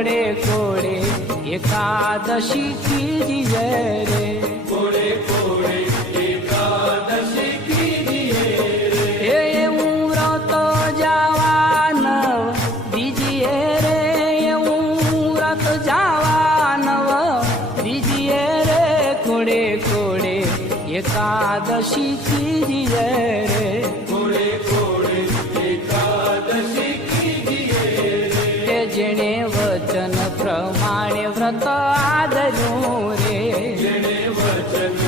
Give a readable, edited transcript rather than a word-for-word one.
કોડે કોડે એકાદશી કીજીએ રે, કોડે કોડે એકાદશી કીજીએ રે, એવું વ્રત જાવા નવ દીજીએ રે, એવું વ્રત જાવા નવ દીજીએ રે, કોડે કોડે એકાદશી કીજીએ રે, કોડે કોડે એકાદશી કીજીએ રે, કે જેણે વચન પ્રમાણે વ્રત આદર્યું રે, જેણે વચન